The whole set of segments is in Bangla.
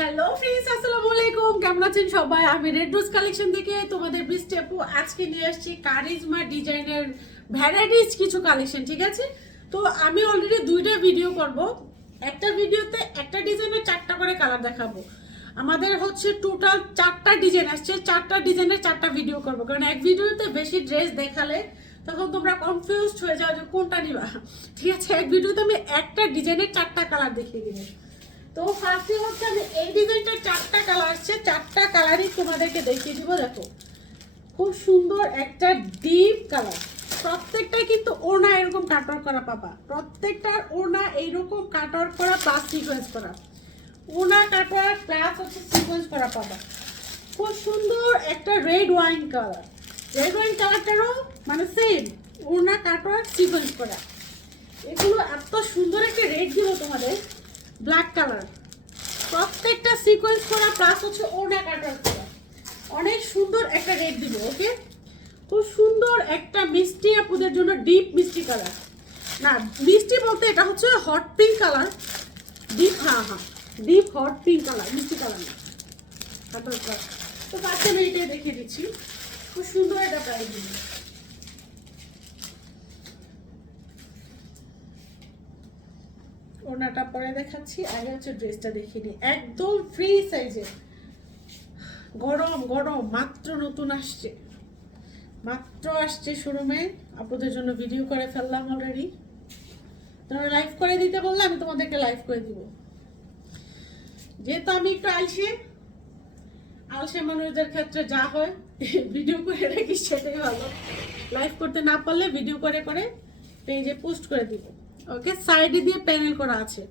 হ্যালো ফ্রেন্ডস আসসালামু আলাইকুম। কেমন আছেন সবাই? আমি রেড রোজ কালেকশন থেকে তোমাদের বৃষ্টি আপু আজকে নিয়ে আসছি কারিজমা ডিজাইনের ভ্যারাইটিস কিছু কালেকশন ঠিক আছে? তো আমি অলরেডি দুইটা ভিডিও করব। একটা ভিডিওতে একটা ডিজাইনের চারটা করে কালার দেখাবো। আমাদের হচ্ছে টোটাল চারটা ডিজাইন আসছে। চারটা ডিজাইনের চারটা ভিডিও করব। কারণ এক ভিডিওতে বেশি ড্রেস দেখালে তখন তোমরা কনফিউজড হয়ে যাও যে কোনটা নিবা। ঠিক আছে, এক ভিডিওতে আমি একটা ডিজাইনের চারটা কালার দেখিয়ে দিবো। তো ফার্স্টে হচ্ছে আমি এই ডিজাইনটার চারটা কালার আসছে চারটা কালারই তোমাদেরকে দেখিয়ে দিব, দেখো। খুব সুন্দর একটা ডিপ কালার প্রত্যেকটা কিন্তু ওড়না এরকম কাটর করা পাবা। প্রত্যেকটার ওড়না এইরকম কাটর করা প্লাস সিকোয়েন্স করা। ওড়না কাটর প্লাস হচ্ছে সিকোয়েন্স করা পাবা। খুব সুন্দর একটা red wine colour red wine কালারটারও মানে সেম ওড়না কাটর সিকোয়েন্স করা। এগুলো এত সুন্দর একটা রেড দিব তোমাদের। ব্ল্যাক কালার প্রত্যেকটা সিকোয়েন্স করা প্লাস হচ্ছে ওনা কাটার অনেক সুন্দর একটা রেড দিব ওকে খুব সুন্দর একটা মিষ্টি আপুদের জন্য ডিপ মিষ্টি কালার না, মিষ্টি বলতে এটা হচ্ছে হট পিঙ্ক কালার ডিপ হ্যাঁ হ্যাঁ। ডিপ হট পিঙ্ক কালার মিষ্টি কালার না। তো পাঁচটা এটাই দেখিয়ে দিচ্ছি। খুব সুন্দর একটা প্রাইস দিব। ওনাটা পরে দেখাচ্ছি, আগে হচ্ছে ড্রেসটা দেখিয়ে নিই একদম ফ্রি সাইজে গরম গরম, মাত্র নতুন আসছে। মাত্র আসছে শোরুমে আপনাদের জন্য ভিডিও করে ফেললাম অলরেডি তোমরা লাইভ করে দিতে বললে আমি তোমাদেরকে লাইভ করে দিব। যেহেতু আমি একটু আলসে আলসে মানুষদের ক্ষেত্রে যা হয় ভিডিও করে রাখি, সেটাই ভালো। লাইভ করতে না পারলে ভিডিও করে করে পেজে পোস্ট করে দিব। ওকে, সাইডে দিয়ে প্যানেল করা আছে।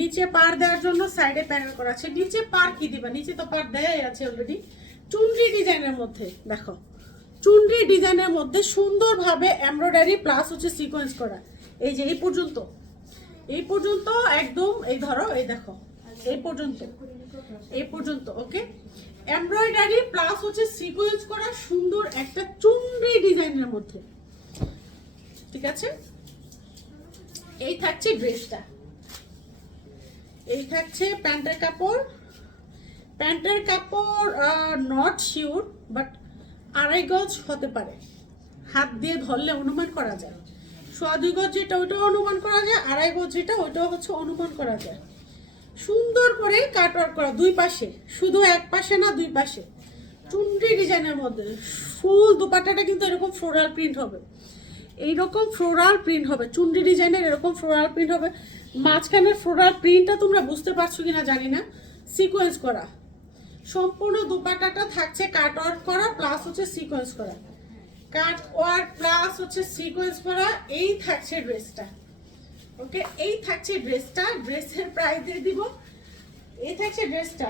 নিচে পার দেওয়ার জন্য সাইডে প্যানেল করা আছে। নিচে পার কি দিবা? নিচে তো পার দেয়াই আছে অলরেডি চুনরি ডিজাইনের মধ্যে, দেখো। চুনরি ডিজাইনের মধ্যে সুন্দরভাবে এমব্রয়ডারি প্লাস হচ্ছে সিকোয়েন্স করা। এই যে, এই পর্যন্ত। এই পর্যন্ত একদম, এই ধরো, এই দেখো। এই পর্যন্ত। এই পর্যন্ত, ওকে? এমব্রয়ডারি প্লাস হচ্ছে সিকোয়েন্স করা সুন্দর একটা চুনরি ডিজাইনের মধ্যে। ঠিক আছে? এই থাকছে ড্রেসটা। এই থাকছে প্যান্টের কাপড়। প্যান্টের কাপড় নট শিওর বাট আড়াই গজ হতে পারে। হাত দিয়ে ধরলে অনুমান করা যায়। সোয়া দুই গজ যেটা, ওইটাও অনুমান করা যায়। আড়াই গজ যেটা, ওইটাও হচ্ছে অনুমান করা যায়। সুন্দর করে কাটওয়ার্ক করা, দুই পাশে। শুধু এক পাশে না, দুই পাশে। চুনরি ডিজাইনের মধ্যে। ফুল দুপাট্টাটা কিন্তু এরকম ফ্লোরাল প্রিন্ট হবে। এইরকম ফ্লোরাল প্রিন্ট হবে। চুন্ডি ডিজাইনের এরকম ফ্লোরাল প্রিন্ট হবে। মাঝখানের ফ্লোরাল প্রিন্টটা তোমরা বুঝতে পারছ কিনা জানি না। সিকোয়েন্স করা। সম্পূর্ণ দুপাটাটা থাকছে কাট ওয়ার্ক করা প্লাস হচ্ছে সিকোয়েন্স করা। কাট ওয়ার্ক প্লাস হচ্ছে সিকোয়েন্স করা, এই থাকছে ড্রেসটা ওকে এই থাকছে ড্রেসটা ড্রেসের প্রাইস দিয়ে দিব। এই থাকছে ড্রেসটা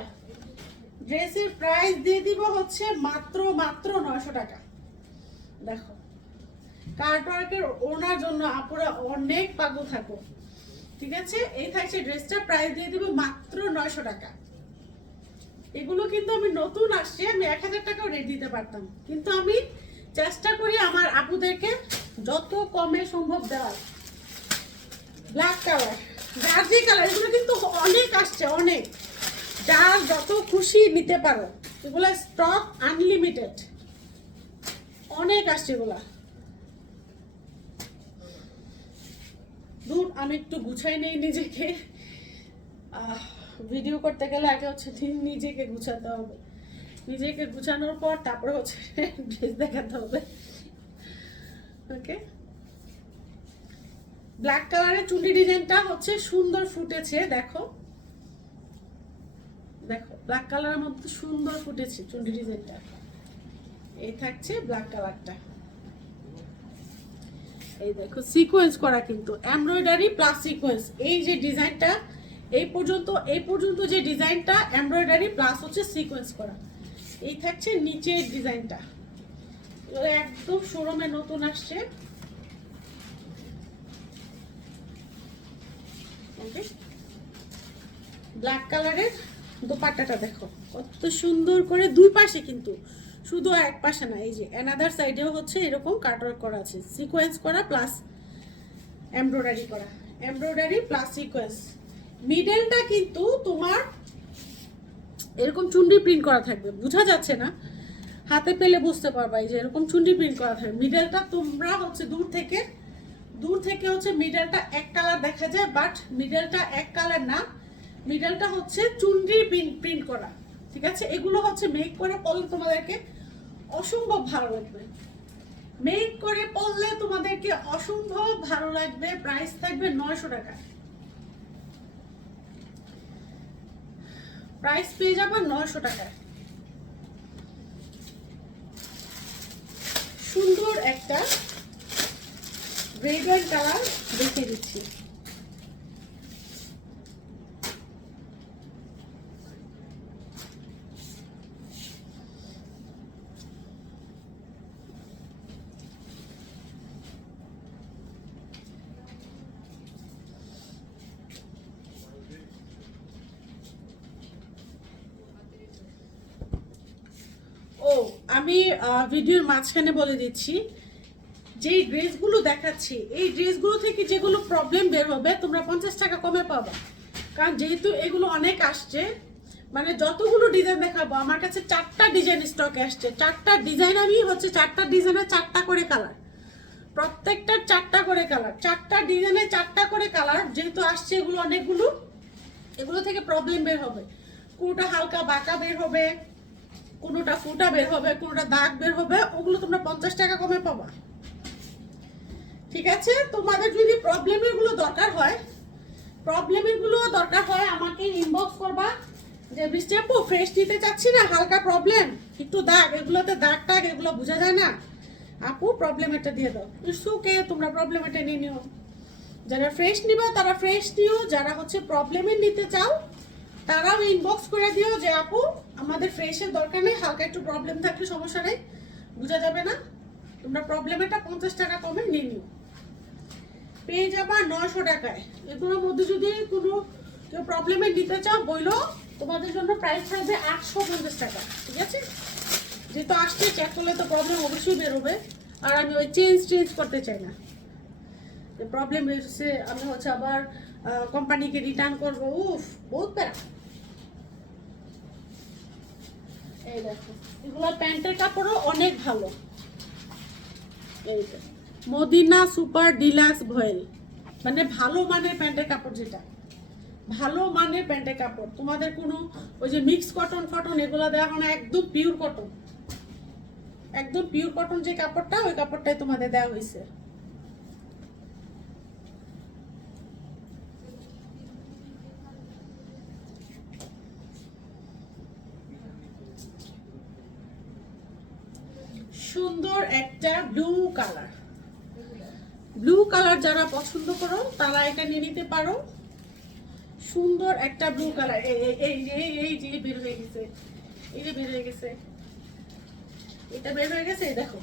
ড্রেসের প্রাইস দিয়ে দিব হচ্ছে মাত্র মাত্র নয়শো টাকা। দেখো। কার্টওয়ার্কের ওনার জন্য আপুরা অনেক পাগল থাকো। ঠিক আছে? এই থাকছে ড্রেসটা প্রাইস দিয়ে দিব মাত্র নয়শো টাকা। এগুলো কিন্তু আমি নতুন আসছে, আমি এক হাজার টাকাও রেট দিতে পারতাম। কিন্তু আমি চেষ্টা করি আমার আপুদেরকে যত কমে সম্ভব দেওয়ার। ব্ল্যাক কালার যে কালার এগুলো কিন্তু অনেক আসছে, অনেক। যার যত খুশি নিতে পারো, এগুলো স্টক আনলিমিটেড অনেক আসছে এগুলা। দূর আমি একটু গুছাই নেই নিজেকে। ভিডিও করতে গেলে আগে হচ্ছে নিজেকে গুছাতে হবে। নিজেকে গুছানোর পর তারপরে হচ্ছে ড্রেস দেখাতে হবে। ওকে ব্ল্যাক কালারের চুন্ডি ডিজাইনটা হচ্ছে সুন্দর ফুটেছে, দেখো। দেখো ব্ল্যাক কালারের মধ্যে সুন্দর ফুটেছে চুন্ডি ডিজাইনটা এই থাকছে ব্ল্যাক কালারটা এই দেখো সিকোয়েন্স করা কিন্তু। এমব্রয়ডারি প্লাস সিকোয়েন্স এই যে ডিজাইনটা এই পর্যন্ত এই পর্যন্ত যে ডিজাইনটা এমব্রয়ডারি প্লাস হচ্ছে সিকোয়েন্স করা। এই থাকছে নিচের ডিজাইনটা একদম শোরুমে নতুন আসছে। ব্ল্যাক কালারের দোপাট্টাটা দেখো, কত সুন্দর করে দুই পাশে কিন্তু শুধু এক পাশে না, এই যে অ্যানাদার সাইডেও হচ্ছে এরকম কাটওয়ার্ক করা আছে সিকোয়েন্স করা প্লাস এমব্রয়ডারি করা। এমব্রয়ডারি প্লাস সিকোয়েন্স মিডলটা কিন্তু তোমার এরকম চুন্ডি প্রিন্ট করা থাকবে, বোঝা যাচ্ছে না? হাতে পেলে বুঝতে পারবা এই যে এরকম চুন্ডি প্রিন্ট করা থাকবে। মিডলটা তোমরা হচ্ছে দূর থেকে দূর থেকে হচ্ছে মিডলটা এক কালার দেখা যায় বাট মিডলটা এক কালার না। মিডলটা হচ্ছে চুন্ডি প্রিন্ট প্রিন্ট করা। ঠিক আছে? এগুলো হচ্ছে মেক করে পড়লে তোমাদেরকে অসম্ভব ভালো লাগবে। মেক করে পড়লে তোমাদেরকে অসম্ভব ভালো লাগবে। প্রাইস থাকবে নয়শো টাকা। প্রাইস পেয়ে যাবে নয়শো টাকায় সুন্দর একটা রেড কালার দেখিয়ে দিচ্ছি। ও, আমি ভিডিওর মাঝখানে বলে দিচ্ছি, যেই ড্রেসগুলো দেখাচ্ছি, এই ড্রেসগুলো থেকে যেগুলো প্রবলেম বের হবে, তোমরা পঞ্চাশ টাকা কমে পাবা। কারণ যেহেতু এগুলো অনেক আসছে মানে যতগুলো ডিজাইন দেখাবো, আমার কাছে চারটা ডিজাইন স্টকে আসছে। চারটা ডিজাইন আমি হচ্ছে, চারটা ডিজাইনের চারটা করে কালার প্রত্যেকটার চারটা করে কালার চারটা ডিজাইনের চারটা করে কালার যেহেতু আসছে এগুলো অনেকগুলো, এগুলো থেকে প্রবলেম বের হবে। কোনোটা হালকা বাঁকা বের হবে। কোনোটা ফুটা বের হবে, কোনোটা দাগ বের হবে, ওগুলো তোমরা পঞ্চাশ টাকা কমে পাবা। ঠিক আছে? তোমাদের যদি প্রবলেমেরগুলো দরকার হয় প্রবলেমেরগুলো দরকার হয়, আমাকে ইনবক্স করবা যে বৃষ্টি আপু ফ্রেশ দিতে চাচ্ছি না, হালকা প্রবলেম একটু দাগ, এগুলোতে দাগ টাগ, এগুলো বোঝা যায় না। আপু প্রবলেম এটা দিয়ে দাও। ইটস ওকে তোমরা প্রবলেম এটা নিয়ে নিও। যারা ফ্রেশ নিবা, তারা ফ্রেশ নিও, যারা হচ্ছে প্রবলেমের নিতে চাও, তারাও ইনবক্স করে দিও যে, আপু আমাদের ফ্রেশের দরকার নেই, হালকা একটু প্রবলেম থাকলে সমস্যা নেই, বোঝা যাবে না? তোমরা প্রবলেমেরটা পঞ্চাশ টাকা কমে নিয়ে নিও। পেয়ে যাবা নশো টাকায়। এগুলোর মধ্যে যদি কোনো কেউ প্রবলেমে নিতে চাও, বইলো, তোমাদের জন্য প্রাইস থাকবে আটশো পঞ্চাশ টাকা, ঠিক আছে? যেহেতু আসছে চেক করলে তো প্রবলেম অবশ্যই বেরোবে। আর আমি ওই চেঞ্জ চেঞ্জ করতে চাই না। প্রবলেম এসেছে, আমি হচ্ছে আবার কোম্পানিকে রিটার্ন করব। উফ, বহুত প্যারা। প্যান্টের কাপড়ও অনেক ভালো। Madina super deluxe voile. মানে ভালো মানের প্যান্টের কাপড় যেটা। ভালো মানের প্যান্টের কাপড়। তোমাদের কোনো ওই যে মিক্স কটন ফটন এগুলো দেওয়া হয় না, একদম পিওর কটন একদম পিওর কটন যে কাপড়টা, ওই কাপড়টাই তোমাদের দেওয়া হয়েছে সুন্দর একটা ব্লু কালার ব্লু কালার যারা পছন্দ করো, তারা এটা নিয়ে নিতে পারো। সুন্দর একটা ব্লু কালার এই এই এই যে বের হয়ে গেছে। এই যে বের হয়ে গেছে। এটা বের হয়ে গেছে দেখো।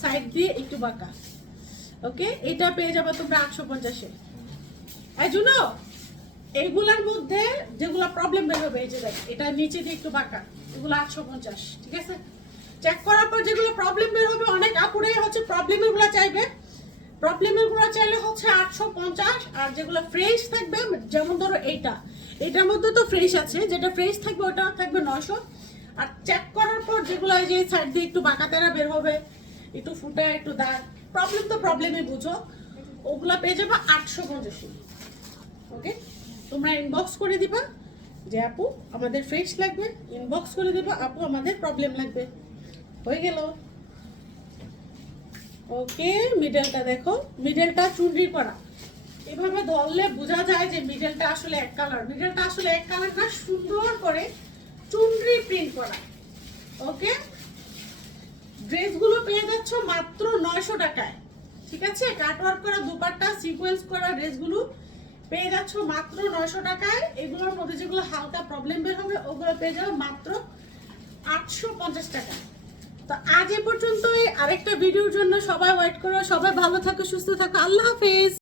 সাইড দিয়ে একটু বাঁকা। ওকে এটা পেয়ে যাব তোমরা আটশো পঞ্চাশে। এই এইগুলার মধ্যে যেগুলো প্রবলেম বের হবে, এই যে দেখ, এটা নিচে দিয়ে একটু বাঁকা। এগুলো আটশো পঞ্চাশ, ঠিক আছে? চেক করার পর যেগুলো প্রবলেম বের হবে, অনেক আপুরাই হচ্ছে প্রবলেমেরগুলো চাইবে। প্রবলেমেরগুলো চাইলে হচ্ছে আটশো পঞ্চাশ, আর যেগুলো ফ্রেশ থাকবে, যেমন ধরো এইটা। এটার মধ্যে তো ফ্রেশ আছে, যেটা ফ্রেশ থাকবে ওটা থাকবে নয়শো। আর চেক করার পর যেগুলো এই যে সাইড দিয়ে একটু বাঁকা তেরা বের হবে, একটু ফুটা, একটু দাগ প্রবলেম তো প্রবলেমই বুঝো। ওগুলা পেয়ে যাবে আটশো পঞ্চাশি। ওকে তোমরা ইনবক্স করে দিবা যে আপু, আমাদের ফ্রেশ লাগবে। ইনবক্স করে দিবা, আপু, আমাদের প্রবলেম লাগবে। হয়ে গেল। ওকে মিডলটা দেখো। মিডলটা চুনরি করা এভাবে ধরলে বোঝা যায় যে মিডলটা আসলে এক কালার মিডলটা আসলে এক কালার না, সুন্দর করে চুনরি প্রিন্ট করা। ওকে? ড্রেসগুলো পেয়ে যাচ্ছ মাত্র নয়শো টাকায়। ঠিক আছে? কাটওয়ার্ক করা দুপাট্টা সিকোয়েন্স করা ড্রেসগুলো পেয়ে যাচ্ছ মাত্র নয়শো টাকায়। এগুলোর মধ্যে যেগুলো হালকা প্রবলেম বের হবে, ওগুলো পেয়ে যাবে মাত্র আটশো পঞ্চাশ টাকা তো আজ এ পর্যন্তই। আরেকটা ভিডিওর জন্য সবাই ওয়েট করো, সবাই ভালো থাকো, সুস্থ থাকো। আল্লাহ হাফেজ।